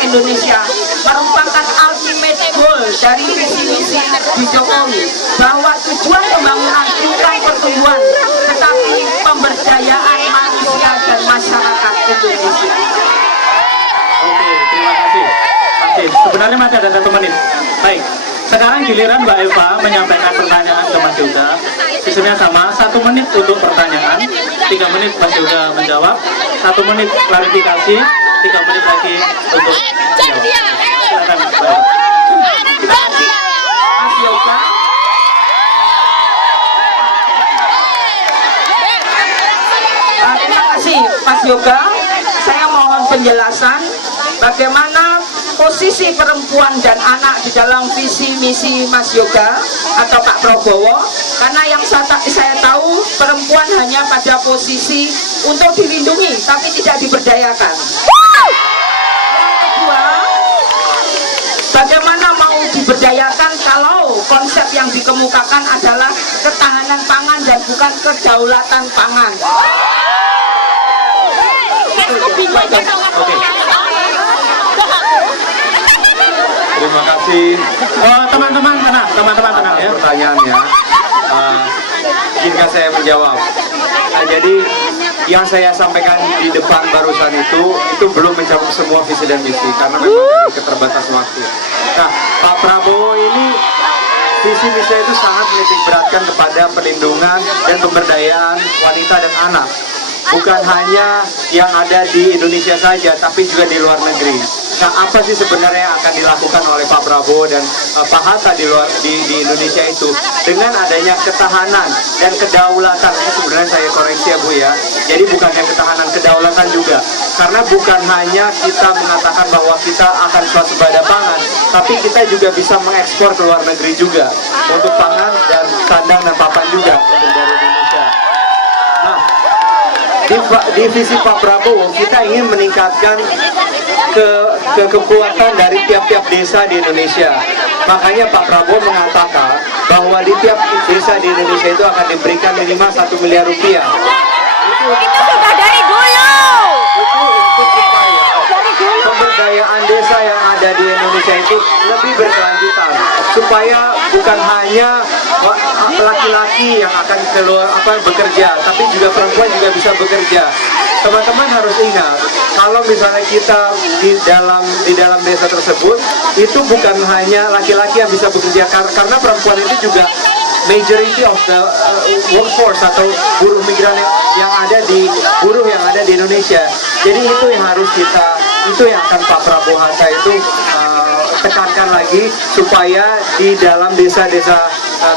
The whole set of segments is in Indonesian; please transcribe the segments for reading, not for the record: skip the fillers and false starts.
Indonesia merupakan ultimate goal dari visi misi di Jokowi, bahwa tujuan pembangunan bukan pertumbuhan tetapi pemberdayaan manusia dan masyarakat Indonesia. Oke, terima kasih. Sebenarnya masih ada 1 menit. Baik, sekarang giliran Mbak Eva menyampaikan pertanyaan ke Mas Yoga. Sistemnya sama, 1 menit untuk pertanyaan, 3 menit Mas Yoga menjawab, 1 menit klarifikasi, 3 menit lagi untuk jawab. Silakan Mbak Eva. Mas Yoga. Terima kasih Mas Yoga. Saya mohon penjelasan bagaimana posisi perempuan dan anak di dalam visi misi Mas Yoga atau Pak Prabowo, karena yang saya tahu perempuan hanya pada posisi untuk dilindungi tapi tidak diberdayakan. Yang kedua, bagaimana mau diberdayakan kalau konsep yang dikemukakan adalah ketahanan pangan dan bukan kedaulatan pangan. Oke. Terima kasih. Oh, teman-teman tenang ya. Pertanyaannya, jika saya menjawab, jadi yang saya sampaikan di depan barusan itu belum mencakup semua visi dan misi karena memang dari keterbatasan waktu. Nah, Pak Prabowo ini visi misi itu sangat menitik beratkan kepada perlindungan dan pemberdayaan wanita dan anak. Bukan hanya yang ada di Indonesia saja, tapi juga di luar negeri. Nah, apa sih sebenarnya yang akan dilakukan oleh Pak Prabowo dan Pak Hatta di Indonesia itu dengan adanya ketahanan dan kedaulatan? Ini sebenarnya saya koreksi ya Bu ya. Jadi bukannya ketahanan, kedaulatan juga. Karena bukan hanya kita mengatakan bahwa kita akan swasembada pangan, tapi kita juga bisa mengekspor ke luar negeri juga untuk pangan dan sandang dan papan juga untuk dari Indonesia. Nah, di visi Pak Prabowo kita ingin meningkatkan kekuatan dari tiap-tiap desa di Indonesia. Makanya Pak Prabowo mengatakan bahwa di tiap desa di Indonesia itu akan diberikan minimal 1 miliar rupiah. Itu sudah dari dulu. Itu supaya pemberdayaan desa yang ada di Indonesia itu lebih berkelanjutan, supaya bukan hanya laki-laki yang akan keluar bekerja, tapi juga perempuan juga bisa bekerja. Teman-teman harus ingat, kalau misalnya kita di dalam desa tersebut itu bukan hanya laki-laki yang bisa bekerja, karena perempuan itu juga majority of the workforce atau buruh migran yang ada di Indonesia. Jadi itu yang akan Pak Prabowo Hatta itu tekankan lagi, supaya di dalam desa-desa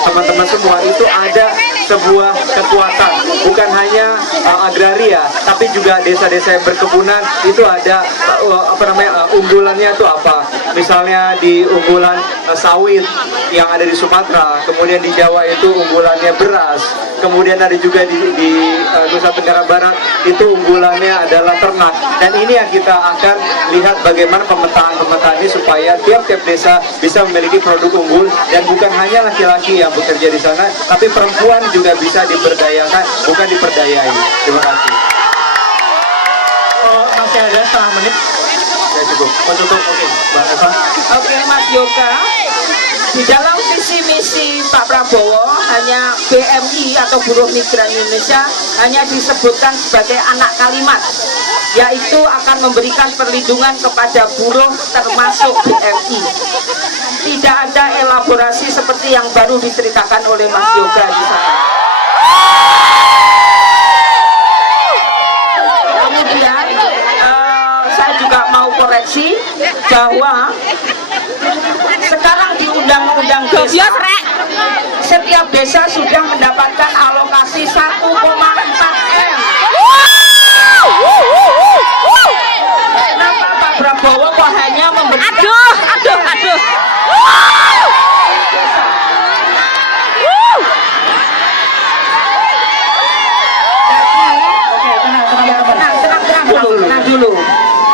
teman-teman semua itu ada sebuah kekuatan, bukan hanya agraria, tapi juga desa-desa yang berkebunan itu ada unggulannya itu apa? Misalnya di unggulan sawit yang ada di Sumatera, kemudian di Jawa itu unggulannya beras, kemudian ada juga di Nusa Tenggara Barat itu unggulannya adalah ternak. Dan ini yang kita akan lihat bagaimana pemetaan ini supaya tiap-tiap desa bisa memiliki produk unggul, dan bukan hanya laki-laki yang bekerja di sana, tapi perempuan juga bisa diberdayakan, bukan diperdayai. Terima kasih. Oh, masih ada setengah menit. Ya cukup. Oh, cukup. Oke, Mbak Eva. Oke Mas Yoga, di dalam visi misi Pak Prabowo hanya BMI atau Buruh Migran Indonesia hanya disebutkan sebagai anak kalimat, yaitu akan memberikan perlindungan kepada buruh termasuk BMI. Tidak ada elaborasi seperti yang baru diceritakan oleh Mas Yoga di sana. Kemudian saya juga mau koreksi bahwa sekarang di Undang-Undang Desa setiap desa sudah mendapatkan alokasi 1,4 M. Kenapa Pak Prabowo kok hanya memberikan Aduh. Tenang dulu.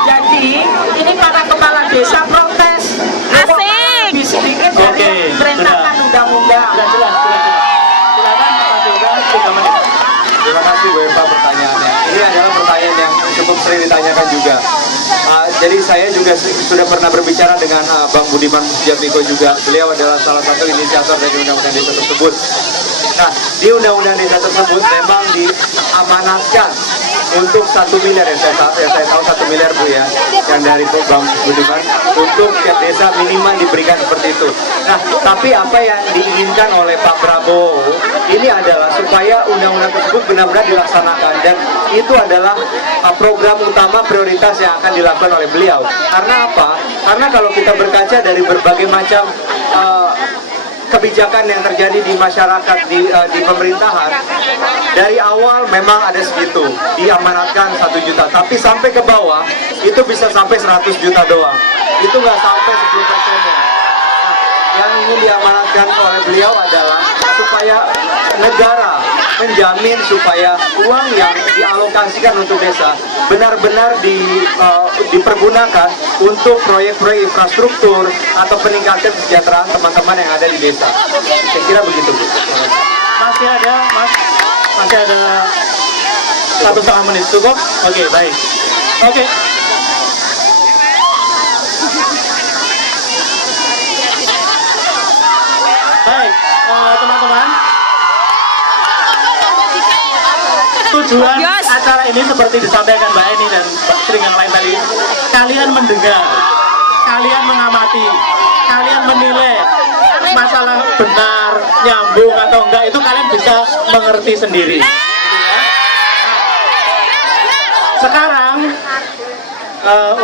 Jadi ini para kepala desa protes. Asik. Lebih sedikit dari yang diperintahkan undang-undang. Silakan Mas Yoga, 3 menit. Terima kasih Bu Eva pertanyaannya. Ini adalah pertanyaan yang cukup sering ditanyakan juga. Jadi saya juga sudah pernah berbicara dengan Bang Budiman Sujatmiko juga. Beliau adalah salah satu inisiator dari undang-undang desa tersebut. Nah, di undang-undang desa tersebut memang diamanatkan untuk 1 miliar ya, saya tahu 1 miliar Bu ya, yang dari Bang Budiman untuk tiap desa minimal diberikan seperti itu. Nah, tapi apa yang diinginkan oleh Pak Prabowo ini adalah supaya undang-undang tersebut benar-benar dilaksanakan, dan itu adalah program utama prioritas yang akan dilakukan oleh beliau. Karena apa? Karena kalau kita berkaca dari berbagai macam kebijakan yang terjadi di masyarakat, di pemerintahan, dari awal memang ada segitu, diamanatkan 1 juta, tapi sampai ke bawah itu bisa sampai 100 juta doang, itu nggak sampai 10%-nya. Nah, yang ingin diamanatkan oleh beliau adalah supaya negara menjamin supaya uang yang dialokasikan untuk desa benar-benar dipergunakan untuk proyek-proyek infrastruktur atau peningkatan kesejahteraan teman-teman yang ada di desa. Saya kira begitu, Bu. Masih ada, Mas? Masih ada 1,5 menit, cukup? Oke, baik. Oke. Baik, teman-teman. Tujuan acara ini seperti disampaikan Mbak Eni dan Mbak Sring yang lain tadi, kalian mendengar, kalian mengamati, kalian menilai masalah benar, nyambung atau enggak, itu kalian bisa mengerti sendiri. Sekarang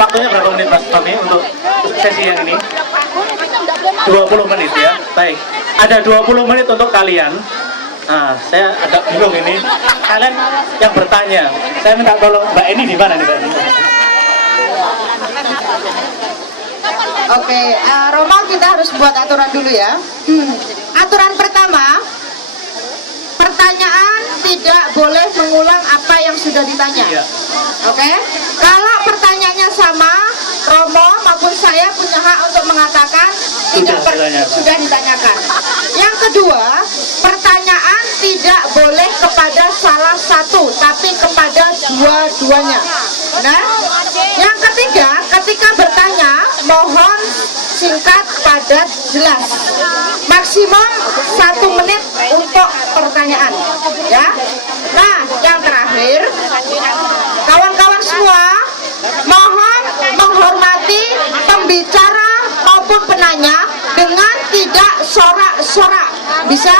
waktunya berapa menit Mas Tommy untuk sesi yang ini? 20 menit ya. Baik, ada 20 menit untuk kalian. Nah, saya agak bingung ini. Kalian yang bertanya, saya minta tolong Mbak Eni di mana nih Mbak Eni? Oke, Roma, kita harus buat aturan dulu ya. Aturan pertama, pertanyaan tidak boleh mengulang apa yang sudah ditanya. Iya. Oke, kalau pertanyaannya sama, Romo maupun saya punya hak untuk mengatakan sudah ditanyakan. Yang kedua, pertanyaan tidak boleh kepada salah satu, tapi kepada dua-duanya. Nah, yang ketiga, ketika bertanya, mohon singkat, padat, jelas. Maksimum 1 menit untuk pertanyaan. Ya. Nah, yang terakhir, kawan-kawan semua, mohon menghormati pembicara maupun penanya dengan tidak sorak-sorak. Bisa?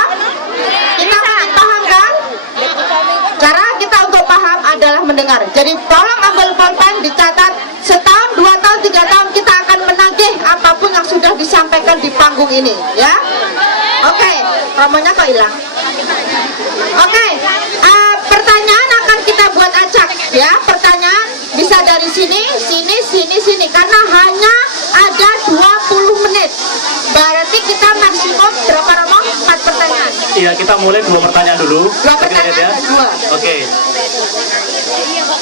Kita paham kan? Cara kita untuk paham adalah mendengar. Jadi tolong ambil pulpen, dicatat. Setahun, 2 tahun, 3 tahun kita akan menagih apapun yang sudah disampaikan di panggung ini, ya. Oke, promonya kok hilang. Oke, pertanyaan akan kita buat acak, ya. Pertanyaan bisa dari sini, sini, karena hanya ada 20 menit. Berarti kita maksimum berapa, Romo? 4 pertanyaan. Iya, kita mulai 2 pertanyaan dulu. 2 pertanyaan dan 2. Oke.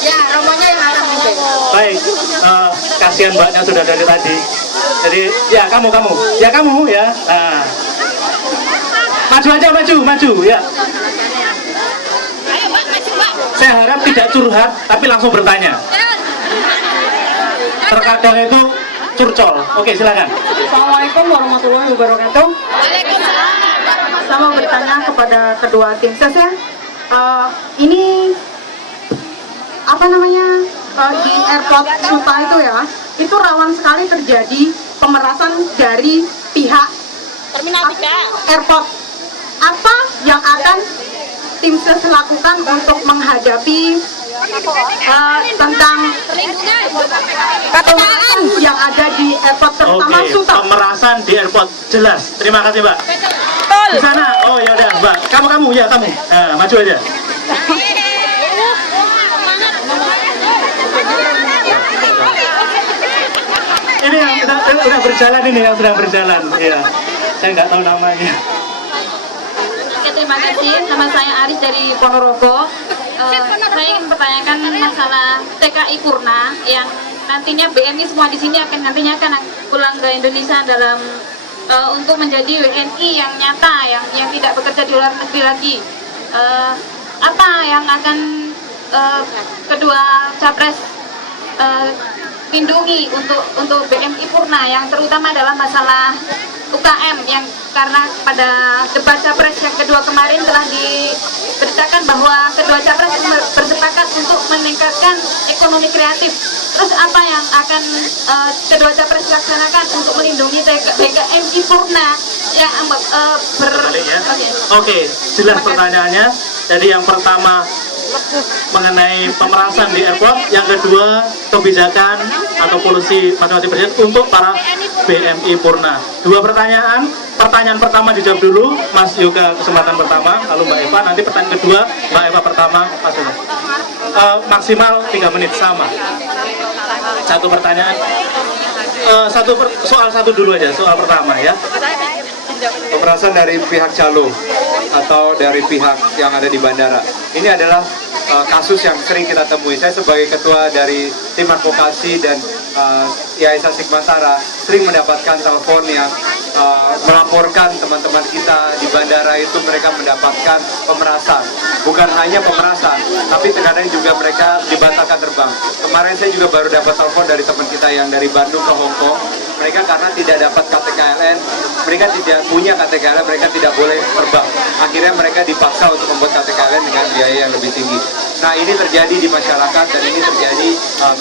Ya, Romonya yang akan mungkin. Baik, kasihan Mbaknya sudah dari tadi. Jadi, ya kamu ya. Nah. Maju aja, maju ya. Saya harap tidak curhat, tapi langsung bertanya. Terkadang itu curcol. Oke, silakan. Assalamualaikum warahmatullahi wabarakatuh. Saya mau bertanya kepada kedua tim ses ya. Ini apa namanya, di airport Suta itu ya, itu rawan sekali terjadi pemerasan dari pihak Terminal 3. airport. Apa yang akan tim ses lakukan untuk menghadapi tentang pemerasan yang ada di airport terutama Oke, Suta? pemerasan di airport jelas. Terima kasih Mbak. Betul. Di sana. Oh ya udah Mbak. Kamu ya kamu. Nah, maju aja. Ini yang udah berjalan ini yang sedang berjalan. Iya. Saya nggak tahu namanya. Oke, terima kasih. Nama saya Aris dari Ponorogo. Saya ingin mempertanyakan masalah TKI Purna yang nantinya BMI semua di sini akan nantinya akan pulang ke Indonesia dalam untuk menjadi WNI yang nyata, yang tidak bekerja di luar negeri lagi. Apa yang akan kedua capres melindungi untuk BMI Purna yang terutama adalah masalah UKM yang karena pada debat capres yang kedua kemarin telah diberitakan bahwa kedua capres bersepakat untuk meningkatkan ekonomi kreatif. Terus apa yang akan kedua capres laksanakan untuk melindungi BMI Purna yang Oke, jelas pertanyaannya. Jadi yang pertama mengenai pemerasan di airport, yang kedua kebijakan atau polusi masing-masing presiden untuk para BMI Purna. Dua pertanyaan. Pertanyaan pertama dijawab dulu Mas Yoga, kesempatan pertama, lalu Mbak Eva, nanti pertanyaan kedua Mbak Eva pertama, Mas Yoga. Maksimal 3 menit sama. Satu pertanyaan. Soal satu dulu aja, soal pertama ya. Pemerasan dari pihak calo atau dari pihak yang ada di bandara. Ini adalah kasus yang sering kita temui. Saya sebagai ketua dari tim advokasi dan Yayasan Sigmasara sering mendapatkan telepon yang melaporkan teman-teman kita di bandara itu mereka mendapatkan pemerasan. Bukan hanya pemerasan, tapi terkadang juga mereka dibatalkan terbang. Kemarin saya juga baru dapat telepon dari teman kita yang dari Bandung ke Hong Kong. Mereka karena tidak dapat KTKLN, mereka tidak punya KTKLN, mereka tidak boleh terbang. Akhirnya mereka dipaksa untuk membuat KTKLN dengan biaya yang lebih tinggi. Nah, ini terjadi di masyarakat dan ini terjadi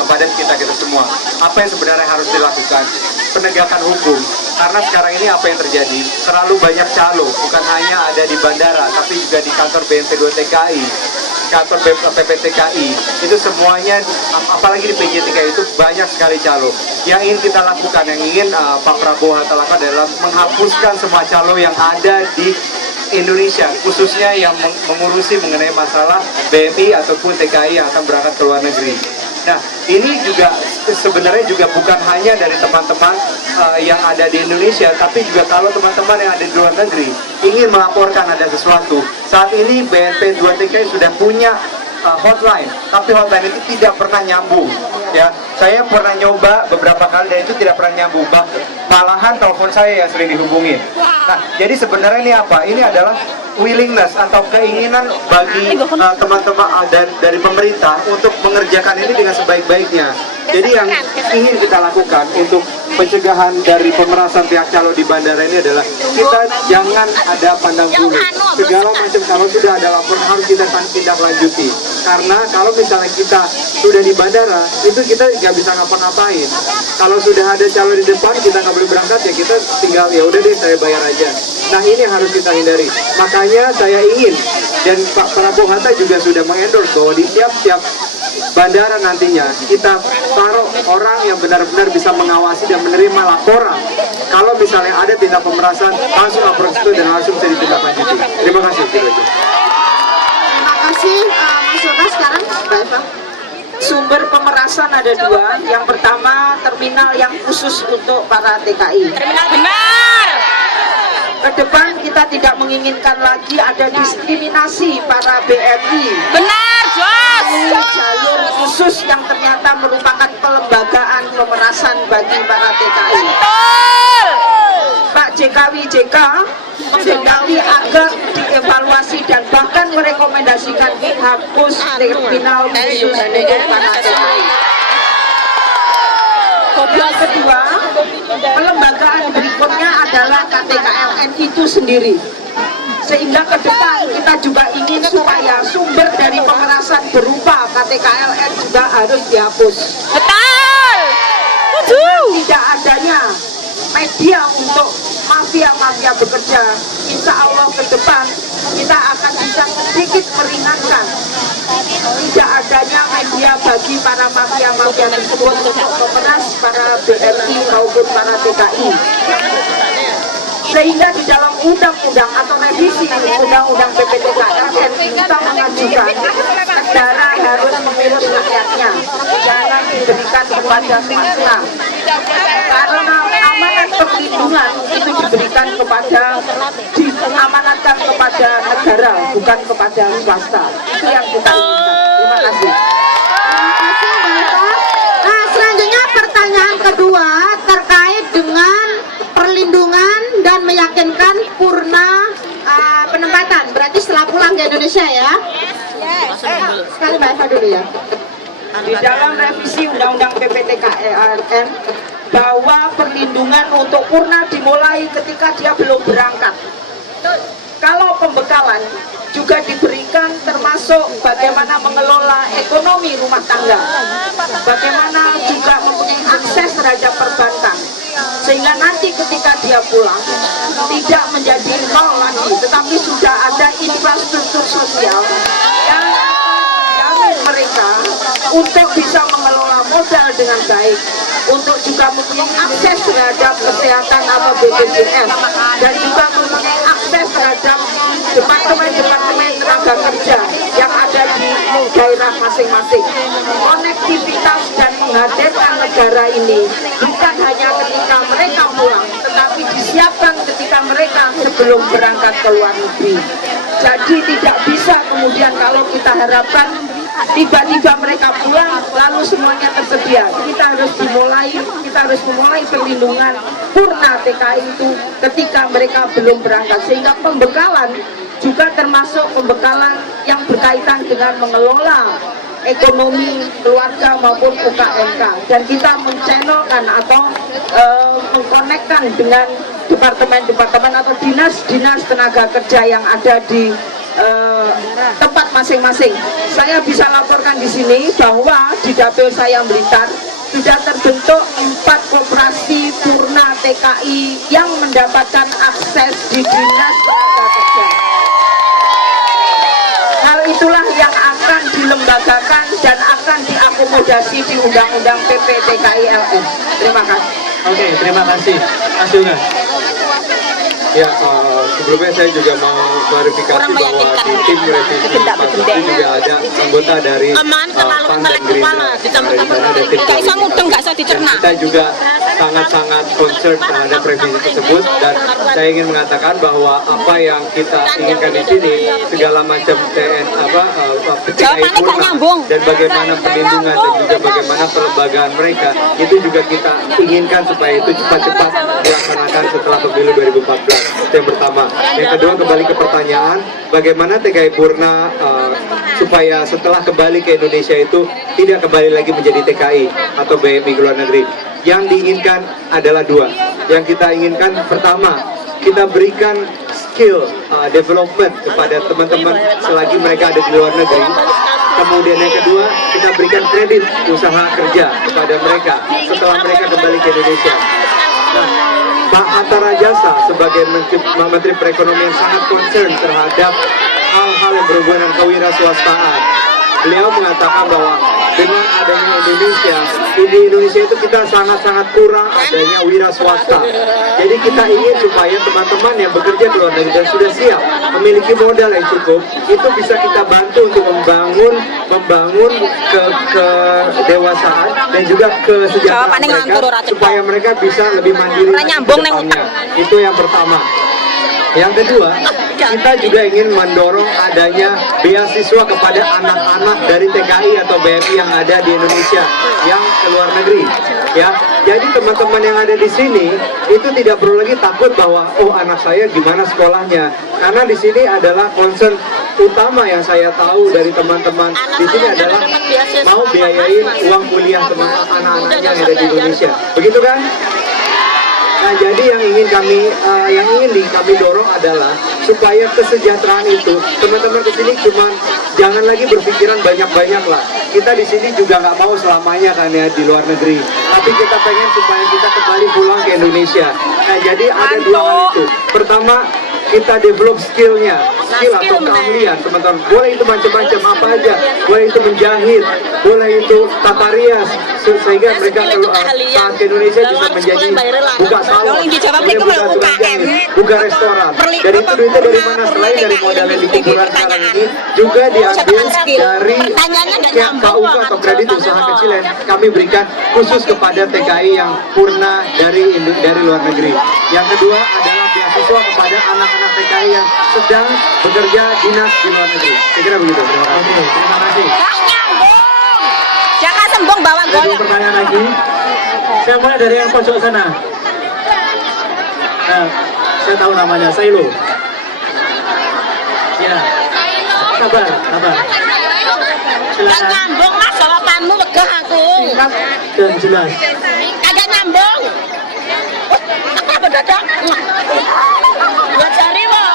kepada kita semua. Apa yang sebenarnya harus dilakukan? Penegakan hukum. Karena sekarang ini apa yang terjadi? Terlalu banyak calo, bukan hanya ada di bandara, tapi juga di kantor BNP 2 TKI, kantor PPTKI, itu semuanya, apalagi di PJTKI itu banyak sekali calo. Yang ingin kita lakukan, yang ingin Pak Prabowo Hatta lakukan adalah menghapuskan semua calo yang ada di Indonesia, khususnya yang mengurusi mengenai masalah BMI ataupun TKI yang akan berangkat ke luar negeri. Nah, ini juga sebenarnya juga bukan hanya dari teman-teman yang ada di Indonesia, tapi juga kalau teman-teman yang ada di luar negeri ingin melaporkan ada sesuatu. Saat ini BNP 2 TKI sudah punya hotline, tapi hotline itu tidak pernah nyambung. Ya, saya pernah nyoba beberapa kali dan itu tidak pernah nyambung. Malahan telepon saya yang sering dihubungin. Nah, jadi sebenarnya ini apa? Ini adalah willingness atau keinginan bagi teman-teman dari pemerintah untuk mengerjakan ini dengan sebaik-baiknya. Jadi yang ingin kita lakukan untuk pencegahan dari pemerasan pihak calo di bandara ini adalah kita jangan ada pandang bulu. Segala macam kalau sudah ada laporan harus kita tindak lanjuti. Karena kalau misalnya kita sudah di bandara itu kita nggak bisa ngapa-ngapain. Kalau sudah ada calo di depan kita nggak boleh berangkat ya kita tinggal ya udah deh saya bayar aja. Nah ini yang harus kita hindari. Makanya saya ingin dan Pak Prabowo Hatta juga sudah mengendorse bahwa di tiap-tiap bandara nantinya kita taruh orang yang benar-benar bisa mengawasi dan menerima laporan. Kalau misalnya ada tindak pemerasan langsung lapor itu dan langsung bisa ditindaklanjuti. Terima kasih. Terima kasih Mas Yoga. Sekarang Mbak Eva. Sumber pemerasan ada dua. Yang pertama terminal yang khusus untuk para TKI. Benar. Ke depan kita tidak menginginkan lagi ada diskriminasi para BMI. Benar, Jos. Jalur khusus yang ternyata merupakan pelembagaan pemerasan bagi para TKI. Betul. Pak JKWJK menghendaki agar dievaluasi dan bahkan merekomendasikan dihapus terminal khusus untuk para TKI. Yang kedua, pelembagaan berikutnya adalah KTKLN itu sendiri. Sehingga ke depan kita juga ingin supaya sumber dari pemerasan berupa KTKLN juga harus dihapus. Betul. Tidak adanya media untuk mafia-mafia bekerja, insya Allah ke depan kita akan bisa sedikit meringankan tidak adanya media bagi para mafia-mafia tersebut untuk memeras para BMI maupun para TKI. Sehingga di dalam undang-undang atau revisi undang-undang PPTKLN kita mengajukan negara harus mengurus rakyatnya, jangan diberikan kepada swasta. Karena amanat perlindungan itu diberikan diamanatkan kepada negara, bukan kepada swasta. Itu yang kita inginkan. Terima kasih. Nah, selanjutnya pertanyaan kedua terkait dengan perlindungan dan meyakinkan purna penempatan. Berarti setelah pulang ke Indonesia ya. Sekali Mbak Eva dulu ya. di dalam revisi Undang-Undang PPTKELN bahwa perlindungan untuk Purna dimulai ketika dia belum berangkat. Kalau pembekalan juga diberikan termasuk bagaimana mengelola ekonomi rumah tangga, bagaimana juga mempunyai akses terhadap perbankan, sehingga nanti ketika dia pulang tidak menjadi nol lagi, tetapi sudah ada infrastruktur sosial yang menjamin mereka untuk bisa mengelola modal dengan baik, untuk juga mempunyai akses terhadap kesehatan atau BPJS, dan juga mempunyai akses terhadap departemen-departemen tenaga kerja yang ada di daerah masing-masing. Konektivitas dan menghadirkan negara ini bukan hanya ketika mereka pulang, tetapi disiapkan ketika mereka sebelum berangkat ke luar negeri. Jadi tidak bisa kemudian kalau kita harapkan tiba-tiba mereka pulang lalu semuanya tersedia. Kita harus memulai perlindungan Purna TKI itu ketika mereka belum berangkat, sehingga pembekalan juga termasuk pembekalan yang berkaitan dengan mengelola ekonomi keluarga maupun UKMK, dan kita menchannelkan atau mengkonekkan dengan departemen-departemen atau dinas-dinas tenaga kerja yang ada di tempat masing-masing. Saya bisa laporkan di sini bahwa di dapil saya Blitar sudah terbentuk 4 koperasi Purna TKI yang mendapatkan akses di dinas tenaga kerja. Hal itulah yang akan dilembagakan dan akan diakomodasi di Undang-Undang PPTKILN. Terima kasih. Oke, terima kasih. Mas Yunga. Ya, sebelumnya saya juga mau klarifikasi bahwa di tim revisi Pansus itu juga ada anggota dari PAN dan Gerindra. Dan kita juga sangat-sangat concern terhadap revisi tersebut, dan saya ingin mengatakan bahwa apa yang kita inginkan di sini segala macam PTKI Purna dan bagaimana perlindungan dan juga bagaimana pelembagaan mereka itu juga kita inginkan supaya itu cepat-cepat dilaksanakan setelah pemilu 2014. Itu yang pertama. Yang kedua, kembali ke pertanyaan, bagaimana TKI Purna supaya setelah kembali ke Indonesia itu tidak kembali lagi menjadi TKI atau BMI ke luar negeri. Yang diinginkan adalah 2. Yang kita inginkan pertama, kita berikan skill development kepada teman-teman selagi mereka ada di luar negeri. Kemudian yang kedua, kita berikan kredit usaha kerja kepada mereka setelah mereka kembali ke Indonesia. Nah, Pak Hatta Rajasa sebagai Menteri Perekonomian sangat concern terhadap hal-hal yang berhubungan dengan kewirausahaan. Beliau mengatakan bahwa dengan adanya Indonesia, di Indonesia itu kita sangat-sangat kurang adanya wira swasta. Jadi kita ingin supaya teman-teman yang bekerja di luar negeri dan sudah siap memiliki modal yang cukup, itu bisa kita bantu untuk membangun kedewasaan dan juga kesejahteraan mereka supaya mereka bisa lebih mandiri ke depannya. Itu yang pertama. Yang kedua, kita juga ingin mendorong adanya beasiswa kepada anak-anak dari TKI atau BMI yang ada di Indonesia yang ke luar negeri. Ya, jadi teman-teman yang ada di sini itu tidak perlu lagi takut bahwa anak saya gimana sekolahnya, karena di sini adalah concern utama yang saya tahu dari teman-teman di sini adalah mau biayain uang kuliah anak-anaknya yang ada di Indonesia. Begitu kan? Nah, jadi yang ingin kami dorong adalah supaya kesejahteraan itu teman-teman di sini jangan lagi berpikiran banyak-banyak lah. Kita di sini juga nggak mau selamanya kan ya di luar negeri, tapi kita pengen supaya kita kembali pulang ke Indonesia. Nah, jadi ada 2 hal itu. Pertama, kita develop skill atau keahlian teman-teman. Boleh itu macam-macam apa aja, boleh itu menjahit, boleh itu tata rias, sehingga mereka saat ke Indonesia bisa menjadi buka salon, buka restoran. Dan itu duitnya dari mana selain dari modal yang dikumpulkan sekarang ini juga diambil dari KUK atau kredit usaha kecil yang kami berikan khusus kepada TKI yang Purna dari luar negeri. Yang kedua adalah beasiswa kepada anak-anak TKI yang sedang bekerja dinas di luar negeri. Saya kira begitu. Terima kasih. Terima kasih. Jangan sembung bawa Ada 2 pertanyaan lagi. Saya mulai dari yang pojok sana. Nah, saya tahu namanya, Sailo. Ya. Sabar. Silakan. Nyambung mas jawabanmu singkat dan jelas. Kagak nyambung. Apa dadak? Dua jari loh.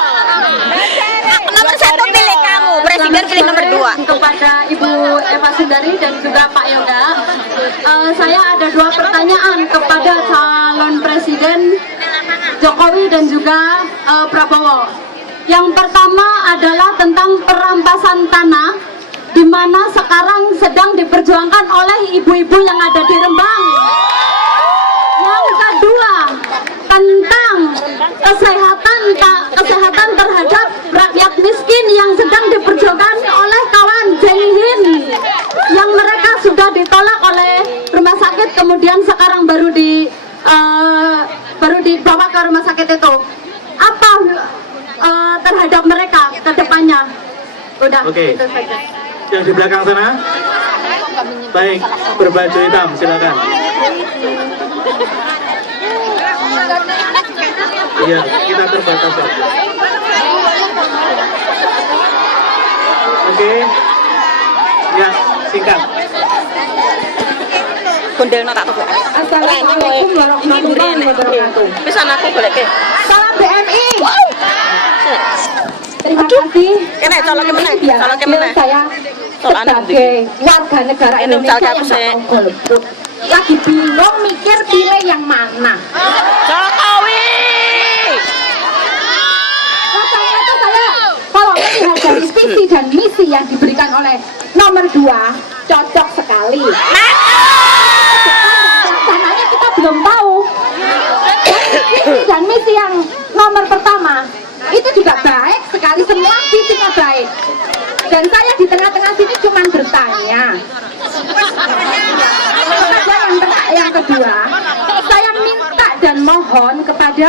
Nomor 1 pilih kamu, presiden pilih nomor 2. Kepada Ibu Eva Sundari dan juga Pak Yoga, saya ada 2 pertanyaan kepada calon presiden Jokowi dan juga Prabowo. Yang pertama adalah tentang perampasan tanah, di mana sekarang sedang diperjuangkan oleh ibu-ibu yang ada di Rembang. Yang kedua, tentang kesehatan terhadap rakyat miskin yang sedang diperjuangkan oleh kawan Jenghin, yang mereka sudah ditolak oleh rumah sakit, kemudian sekarang baru dibawa ke rumah sakit itu. Apa terhadap mereka ke depannya? Udah, Oke. itu saja. Yang di belakang sana, baik, berbaju hitam, silakan. Iya, kita terbatas. Pak. Oke, ya, singkat. Assalamualaikum warahmatullahi wabarakatuh. Bisa aku boleh ke? Salam BMI. Terima kasih. Kene colok kemana? Biar Colok kemana? saya sebagai warga negara Indonesia yang nggak mau golput, lagi bingung mikir pilih yang mana. Jokowi. Rasanya itu saya kalau melihat dari visi dan misi yang diberikan oleh nomor 2 cocok sekali. Caranya kita belum tahu. Visi dan misi yang nomor pertama itu juga baik sekali, semua visinya baik. Dan saya di tengah-tengah sini cuma bertanya. Yang kedua, saya minta dan mohon kepada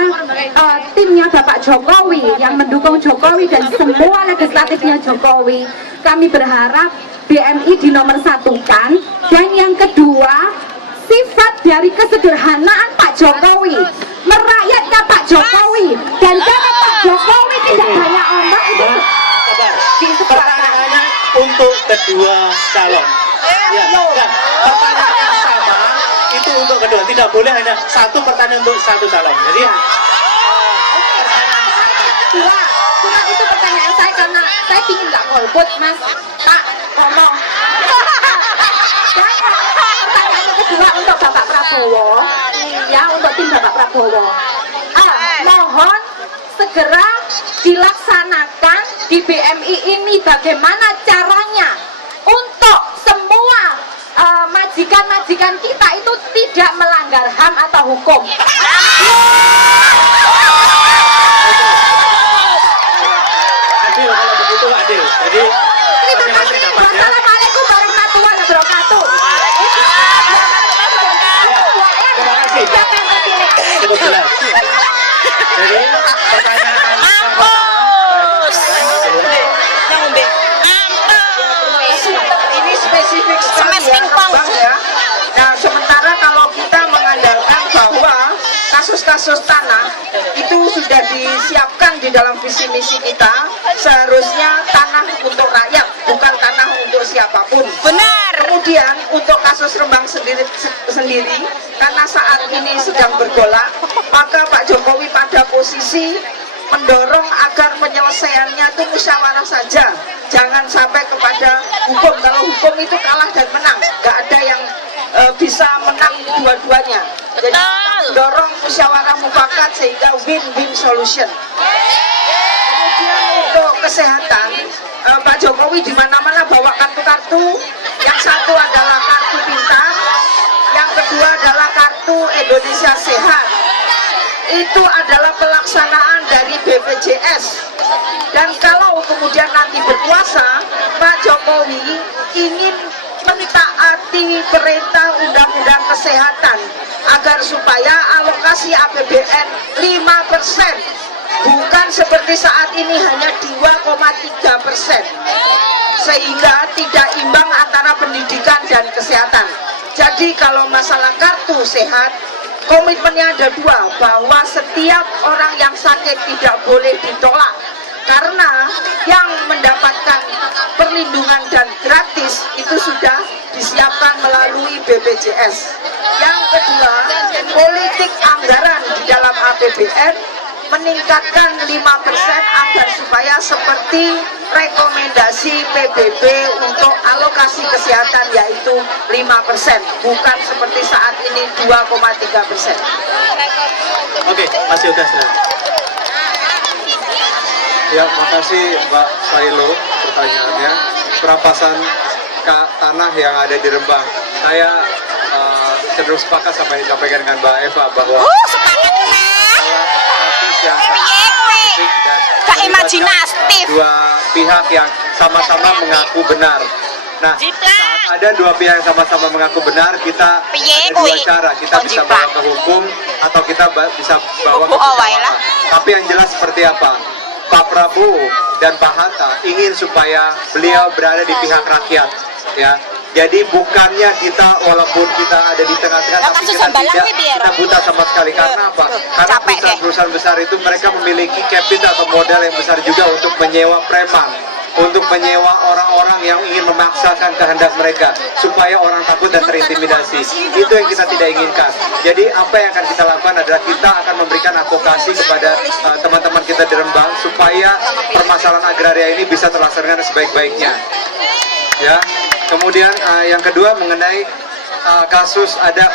timnya Bapak Jokowi yang mendukung Jokowi dan semua legislatifnya Jokowi, kami berharap BMI dinomorsatukan. Dan yang kedua, sifat dari kesederhanaan Pak Jokowi, merakyatnya Pak Jokowi, dan jangan Pak Jokowi tidak banyak omong itu. Pertanyaannya untuk kedua calon. Ya, enggak. Pertanyaan yang sama itu untuk kedua. Tidak boleh hanya satu pertanyaan untuk satu calon. Jadi pertanyaan sama. Cuma itu pertanyaan saya karena saya ingin nggak golput, Mas. Pak, ngomong. Dan pertanyaan kedua untuk Bapak Prabowo, ya untuk tim Bapak Prabowo. Mohon segera dilaksanakan di BMI ini bagaimana caranya untuk semua majikan-majikan kita itu tidak melanggar HAM atau hukum. Adil kalau begitu adil. Jadi Terima masing-masing kasih. dapat ya. Wassalamualaikum warahmatullahi wabarakatuh. Terima kasih. Siapa yang terpilih? Cukup jelas. Jadi pertanyaan yang Ini spesifik sekali ya, Bang ya. Nah, sementara kalau kita mengandalkan bahwa kasus-kasus tanah itu sudah disiapkan di dalam visi misi kita, seharusnya tanah untuk rakyat, bukan tanah untuk siapapun. Benar. Kemudian untuk kasus Rembang sendiri karena saat ini sedang bergolak, maka Pak Jokowi pada posisi mendorong agar penyelesaiannya itu musyawarah saja, jangan sampai kepada hukum. Kalau hukum itu kalah dan menang, nggak ada yang bisa menang dua-duanya. Jadi mendorong musyawarah mufakat sehingga win-win solution. Kemudian untuk kesehatan, Pak Jokowi di mana-mana bawa kartu-kartu. Yang satu adalah kartu pintar, yang kedua adalah kartu Indonesia Sehat. Itu adalah pelaksanaan dari BPJS. Dan kalau kemudian nanti berkuasa, Pak Jokowi ingin mentaati perintah undang-undang kesehatan agar supaya alokasi APBN 5%, bukan seperti saat ini hanya 2,3%, sehingga tidak imbang antara pendidikan dan kesehatan. Jadi kalau masalah kartu sehat, komitmennya ada dua, bahwa setiap orang yang sakit tidak boleh ditolak, karena yang mendapatkan perlindungan dan gratis itu sudah disiapkan melalui BPJS. Yang kedua, politik anggaran di dalam APBN meningkatkan 5% agar supaya seperti rekomendasi PBB untuk alokasi kesehatan yaitu 5%, bukan seperti saat ini 2,3%. Oke, Mas Yoga silakan. Ya, makasih Mbak Sailo pertanyaannya. Perampasan tanah yang ada di Rembang. Saya cenderung sepakat sama yang disampaikan dengan Mbak Eva bahwa sepakat salah artis yang spesifik dan Gak melibatkan, imajinatif. dua pihak yang sama-sama mengaku benar. Nah, saat ada dua pihak yang sama-sama mengaku benar, kita ada dua cara. Kita bisa bawa ke hukum atau kita bisa bawa ke musyawarah. Tapi yang jelas seperti apa? Pak Prabowo dan Pak Hatta ingin supaya beliau berada di pihak rakyat, ya. Jadi bukannya kita, walaupun kita ada di tengah-tengah, tapi kita buta sama sekali. Karena apa? Karena perusahaan-perusahaan besar itu mereka memiliki capital atau modal yang besar juga untuk menyewa preman, untuk menyewa orang-orang yang ingin memaksakan kehendak mereka supaya orang takut dan terintimidasi. Itu yang kita tidak inginkan. Jadi apa yang akan kita lakukan adalah kita akan memberikan advokasi kepada teman-teman kita di Rembang supaya permasalahan agraria ini bisa terlaksana sebaik-baiknya. Ya. Kemudian yang kedua mengenai kasus ada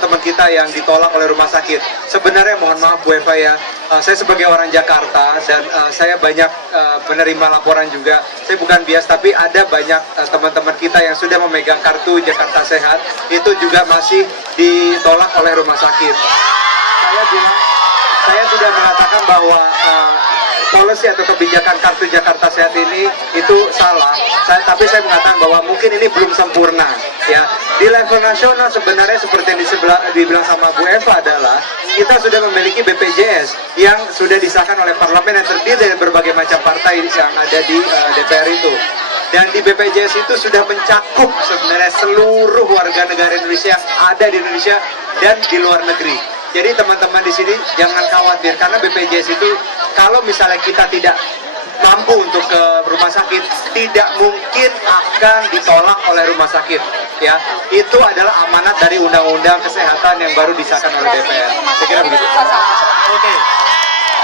teman kita yang ditolak oleh rumah sakit. Sebenarnya mohon maaf Bu Eva ya, saya sebagai orang Jakarta dan saya banyak menerima laporan juga. Saya bukan bias, tapi ada banyak teman-teman kita yang sudah memegang kartu Jakarta Sehat itu juga masih ditolak oleh rumah sakit. Saya tidak mengatakan bahwa polisi atau kebijakan kartu Jakarta Sehat ini itu salah, tapi saya mengatakan bahwa mungkin ini belum sempurna, ya. Di level nasional sebenarnya seperti yang dibilang sama Bu Eva adalah kita sudah memiliki BPJS yang sudah disahkan oleh parlemen yang terdiri dari berbagai macam partai yang ada di DPR itu. Dan di BPJS itu sudah mencakup sebenarnya seluruh warga negara Indonesia yang ada di Indonesia dan di luar negeri. Jadi teman-teman di sini jangan khawatir karena BPJS itu kalau misalnya kita tidak mampu untuk ke rumah sakit tidak mungkin akan ditolak oleh rumah sakit, ya. Itu adalah amanat dari Undang-Undang Kesehatan yang baru disahkan oleh DPR. Saya kira begitu. Oke.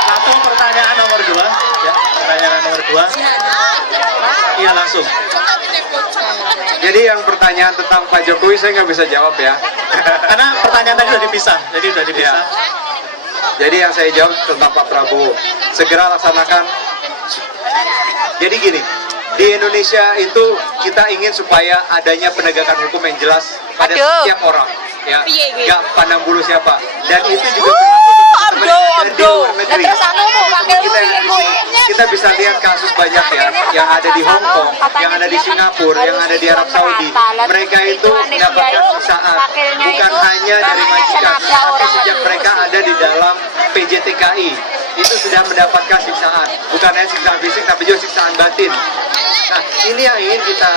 Langsung pertanyaan nomor 2, ya. Pertanyaan nomor 2. Iya langsung. Jadi yang pertanyaan tentang Pak Jokowi saya nggak bisa jawab ya. Karena pertanyaan tadi sudah dipisah, jadi sudah dipisah. Ya. Jadi yang saya jawab tentang Pak Prabowo, segera laksanakan. Jadi gini, di Indonesia itu kita ingin supaya adanya penegakan hukum yang jelas pada setiap orang, ya, nggak pandang bulu siapa. Dan itu juga berlaku di luar negeri. Kita bisa lihat kasus banyak ya, yang ada di Hong Kong, yang ada di Singapura, yang ada di Arab Saudi. Mereka itu mendapatkan siksaan bukan hanya dari majikan, tapi sejak mereka ada di dalam PJTKI itu sudah mendapatkan siksaan, bukan hanya siksaan fisik tapi juga siksaan batin. Nah, ini yang ingin kita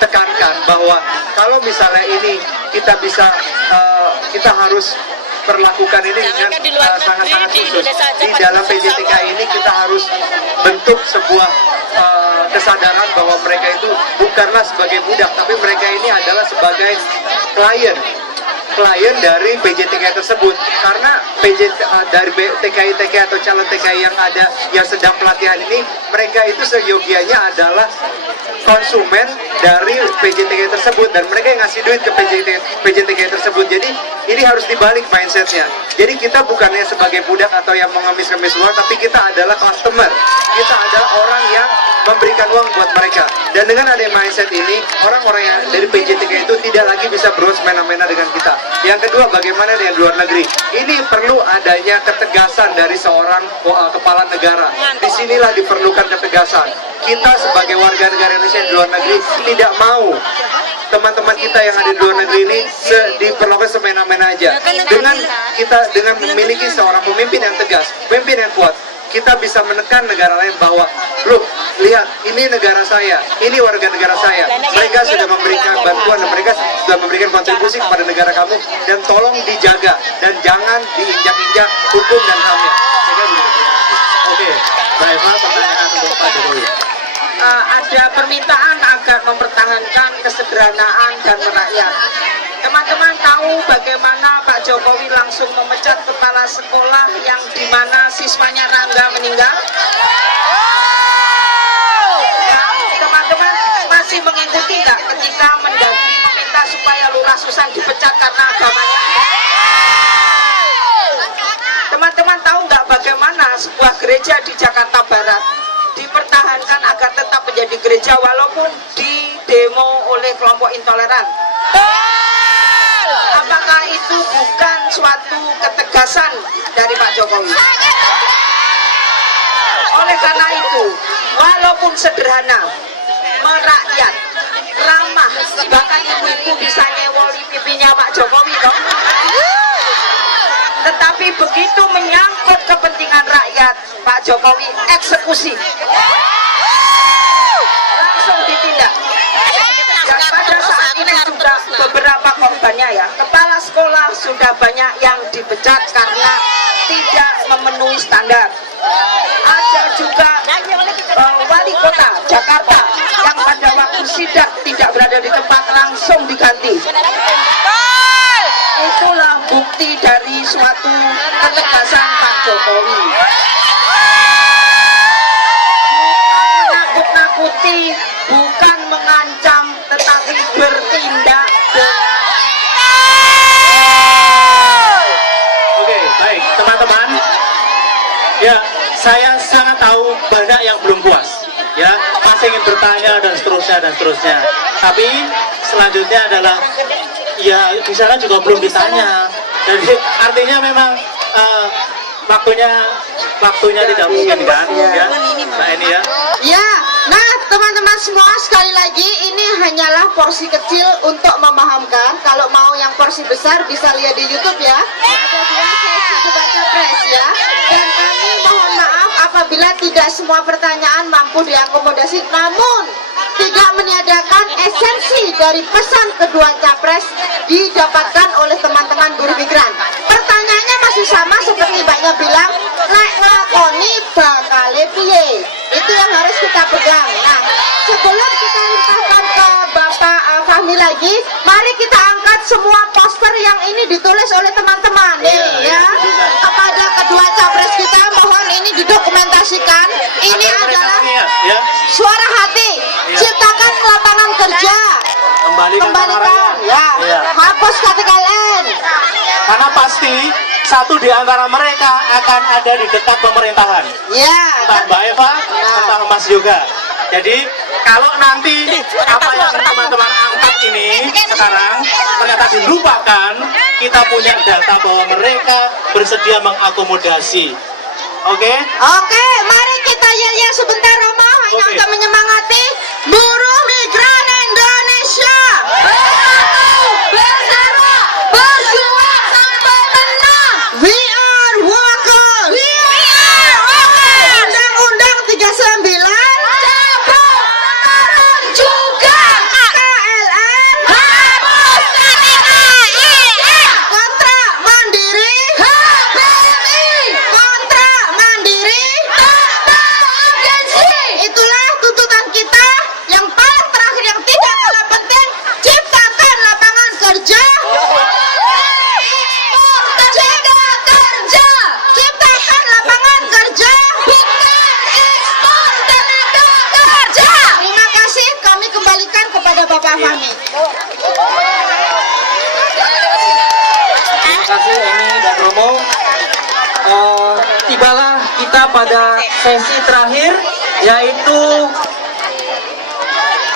tekankan bahwa kalau misalnya ini kita bisa, kita harus perlakukan ini dengan sangat-sangat khusus. Di dalam PJTKI ini kita harus bentuk sebuah kesadaran bahwa mereka itu bukanlah sebagai budak, tapi mereka ini adalah sebagai klien dari PJTKI tersebut. Karena dari TKI atau calon TKI yang ada yang sedang pelatihan ini, mereka itu seyogianya adalah konsumen dari PJTKI tersebut dan mereka yang ngasih duit ke PJTKI tersebut. Jadi ini harus dibalik mindsetnya. Jadi kita bukannya sebagai budak atau yang mengemis-ngemis uang, tapi kita adalah customer. Kita adalah orang yang memberikan uang buat mereka. Dan dengan adanya mindset ini, orang-orang yang dari PJTKI itu tidak lagi bisa berusaha semena-mena dengan kita. Yang kedua, bagaimana dengan luar negeri? Ini perlu adanya ketegasan dari seorang kepala negara. Disinilah diperlukan ketegasan. Kita sebagai warga negara Indonesia di luar negeri tidak mau teman-teman kita yang ada di luar negeri ini diperlakukan semena-mena aja. Dengan memiliki seorang pemimpin yang tegas, pemimpin yang kuat, kita bisa menekan negara lain bahwa, loh, lihat, ini negara saya, ini warga negara saya. Mereka sudah memberikan bantuan dan mereka sudah memberikan kontribusi kepada negara kamu, dan tolong dijaga dan jangan diinjak-injak hukum dan HAM-nya. Oke, Mbak Eva, pertanyaan untuk Pak Jokowi. ada permintaan agar mempertahankan kesederhanaan dan merakyat. Teman-teman tahu bagaimana Pak Jokowi langsung memecat kepala sekolah yang dimana siswanya Rangga meninggal? Ya, teman-teman masih mengikuti nggak ketika Mendagri meminta supaya Lurah Susan dipecat karena agamanya? Teman-teman tahu nggak bagaimana sebuah gereja di Jakarta Barat dipertahankan agar tetap menjadi gereja walaupun di demo oleh kelompok intoleran? Apakah itu bukan suatu ketegasan dari Pak Jokowi? Oleh karena itu, walaupun sederhana, merakyat, ramah, bahkan ibu-ibu bisa nyewoli pipinya Pak Jokowi dong. Tetapi begitu menyangkut kepentingan rakyat, Pak Jokowi eksekusi. Langsung ditindak. Dan pada saat ini juga beberapa korbannya ya, kepala sekolah sudah banyak yang dipecat karena tidak memenuhi standar. Ada juga wali kota Jakarta yang pada waktu sidak tidak berada di tempat, langsung diganti. Itulah bukti dari suatu ketegasan Pak Jokowi. Menakut-nakuti, bukan mengancam, tetapi bertindak dengan. Oke, baik teman-teman. Ya, saya sangat tahu banyak yang belum puas. Ya, masih ingin bertanya dan seterusnya. Tapi selanjutnya adalah ya misalnya juga belum ditanya. Jadi artinya memang waktunya tidak memungkinkan ya. Nah ini ya. Ya, nah teman-teman semua sekali lagi ini hanyalah porsi kecil untuk memahamkan. Kalau mau yang porsi besar bisa lihat di YouTube ya. Ada 2 sesi debat capres ya. Dan kami mohon maaf apabila tidak semua pertanyaan mampu diakomodasi. Namun tidak meniadakan esensi dari pesan kedua capres didapatkan oleh teman-teman buruh migran. Pertanyaannya masih sama seperti Mbaknya bilang, lek nglakoni bakale piye? Itu yang harus kita pegang. Nah, sebelum kita limpahkan ke Bapak Fahmi lagi, mari kita angkat semua poster yang ini ditulis oleh teman-teman nih ya. Kepada kedua capres kita mohon ini didokumentasikan. Ini adalah suara hati. Ciptakan lapangan kerja. Kembalikan ya. Hapus KTKLN. Karena pasti satu di antara mereka akan ada di dekat pemerintahan. Ya. Entah Mbak Eva, entah Mas Yoga. Jadi kalau nanti apa yang teman-teman angkat ini sekarang ternyata dilupakan, kita punya data bahwa mereka bersedia mengakomodasi. Oke? Oke, mari kita yel-yel sebentar Romo hanya untuk menyemangati buruh migran Indonesia. Bersatu, berjuang sampai menang. We are workers. We are workers. Undang-Undang 39 cabut sekarang juga. KLN hapus KTKI. Kontrak mandiri HBI. Kontrak mandiri tanpa agensi. Itulah tuntutan kita yang paling terakhir yang tidak kalah penting, ciptakan lapangan kerja. Cipta kerja. Ciptakan lapangan kerja, bukan ekspor tenaga kerja. Terima kasih, kami kembalikan kepada Bapak Fahmi. Terima kasih Emi dan Romo. Tibalah kita pada sesi terakhir, yaitu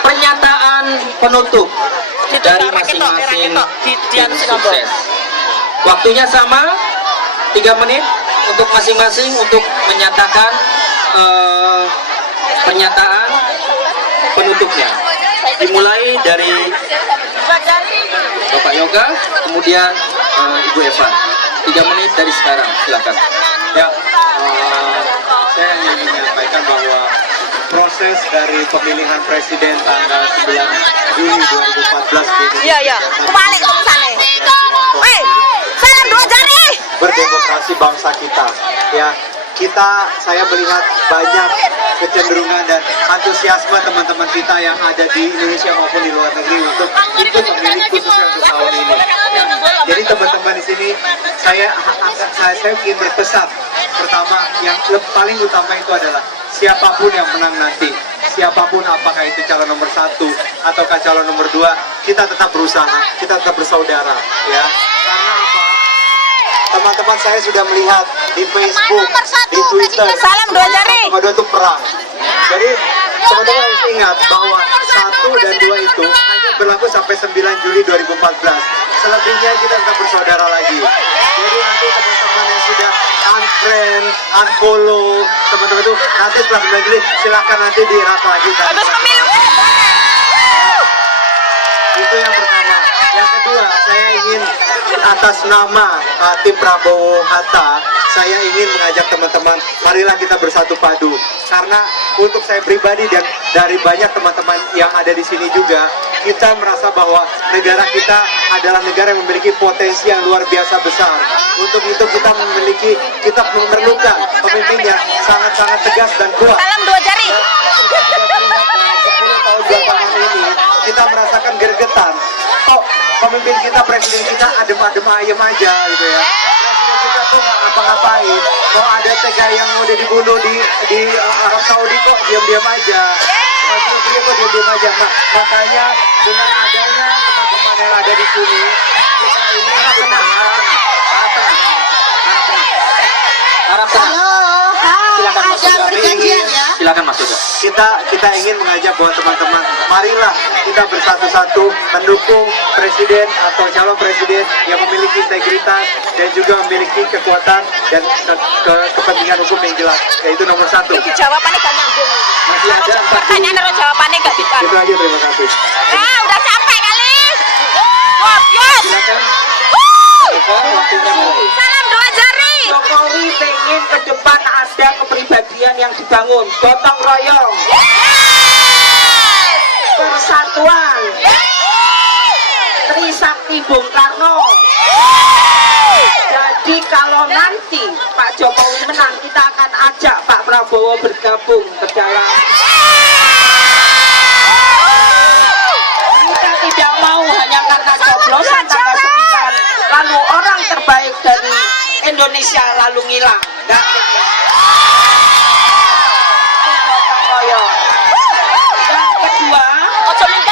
pernyataan penutup dari masing-masing tim sukses. Waktunya sama, 3 menit untuk masing-masing untuk menyatakan pernyataan penutupnya. Dimulai dari Bapak Yoga, kemudian Ibu Eva. 3 menit dari sekarang, silakan. Ya, saya ingin menyampaikan bahwa proses dari pemilihan presiden tanggal 9 Juni 2014 di Iya. Kembali ke sana. Salam 2 jari. berdemokrasi bangsa kita. Ya, saya melihat banyak kecenderungan dan antusiasme teman-teman kita yang ada di Indonesia maupun di luar negeri untuk ikut memilih khususnya untuk tahun ini. Ya. Jadi teman-teman di sini saya ingin berpesan, pertama yang paling utama itu adalah siapapun yang menang nanti, siapapun apakah itu calon nomor 1 ataukah calon nomor 2, kita tetap berusaha, kita tetap bersaudara, ya. Karena apa? Teman-teman saya sudah melihat di Facebook, di Twitter, Salam 2 jari. nomor 2 itu perang. Jadi teman-teman harus ingat bahwa 1 dan 2 itu hanya berlaku sampai 9 Juli 2014. Selebihnya kita tetap bersaudara lagi. Jadi nanti teman-teman yang sudah unfriend, unfollow, teman-teman itu nanti setelah 9 Juli silahkan nanti di-erat lagi. Habis pemilu. Itu yang pertama. Yang kedua, saya ingin atas nama tim Prabowo Hatta, saya ingin mengajak teman-teman, marilah kita bersatu padu. Karena untuk saya pribadi dan dari banyak teman-teman yang ada di sini juga, kita merasa bahwa negara kita adalah negara yang memiliki potensi yang luar biasa besar. Untuk itu kita memerlukan pemimpin yang sangat-sangat tegas dan kuat. Salam 2 jari. 10 tahun belakangan ini kita merasakan gergetan. Kok pemimpin kita, presiden kita adem-adem ayem aja gitu ya. Presiden kita tuh nggak ngapa-ngapain. Mau ada TKI yang udah dibunuh di Arab Saudi kok diam-diam aja. Presiden kok diam-diam aja. Nah, makanya dengan adanya teman-teman yang ada di sini, kita ini harap tenang. Silakan Mas Yoga. perjanjian ya. Silakan Mas Yoga. Kita ingin mengajak bahwa teman-teman, marilah kita bersatu-satu mendukung presiden atau calon presiden yang memiliki integritas dan juga memiliki kekuatan dan kepentingan hukum yang jelas, yaitu nomor 1. Jawabannya gak nyambung. Masih ada 4 Pertanyaan kalau jawabannya gak bisa. Itu aja, terima kasih. Udah capek kali. Gobios. Silakan. Waktunya mulai. Salam 2 jari. Jokowi pengen ke depan ada kepribadian yang dibangun, gotong royong, persatuan, Trisakti Bung Karno. Jadi kalau nanti Pak Jokowi menang, kita akan ajak Pak Prabowo bergabung ke dalam. Kita tidak mau hanya karena coblosan tanggal 9 lalu orang terbaik dari Indonesia lalu ngilang. Enggak. Gotong royong. Yang kedua,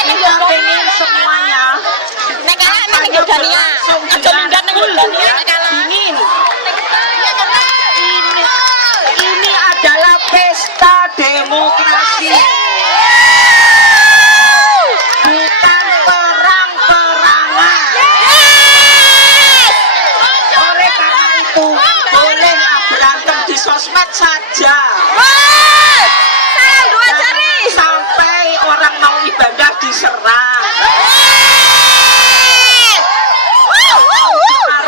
kita pengen semuanya dingin. Ini adalah pesta demokrasi, bukan perang-perangan. Oleh karena itu, bolehlah berantem di sosmed saja. Jangan sampai orang mau ibadah diserang.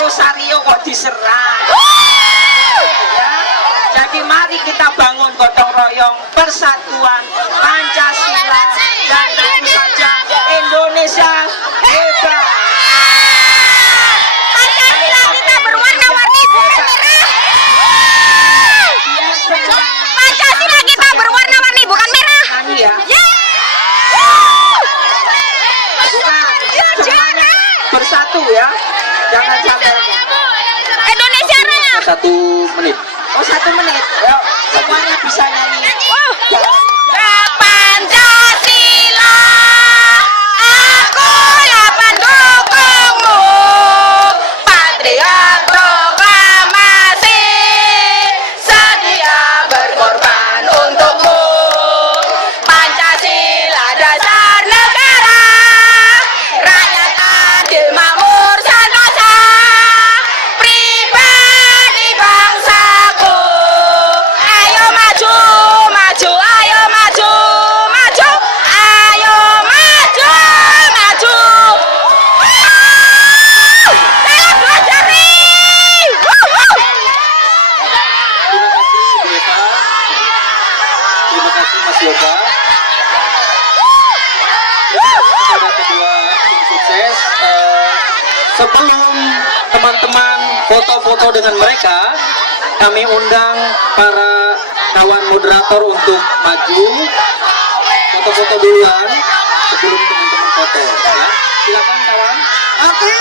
Rosario kok diserang. Ya. Jadi mari kita bangun gotong royong, persatuan, Pancasila, dan tentu saja Indonesia hebat. Pancasila kita berwarna-warni bukan merah. Pancasila kita berwarna-warni bukan merah. Nyanyi ya. Bukan. Semuanya bersatu ya. Jangan sampai. Indonesia Raya. 1 menit. Oh 1 menit. Yuk, semuanya bisa nyanyi. Pancasila, akulah pendukungmu, patriot proklamasi, sedia berkorban untukmu. Pancasila dasar negara, rakyat adil makmur sentosa, pribadi bangsaku. Ayo maju, maju, ayo maju, maju, ayo maju, maju. Salam 2 jari. Terima kasih Bu Eka. Terima kasih Mas Yoga. Kepada kedua tim sukses, sebelum teman-teman foto-foto dengan mereka, kami undang para kawan moderator untuk maju foto-foto duluan sebelum teman-teman foto ya. Silakan kawan. Oke,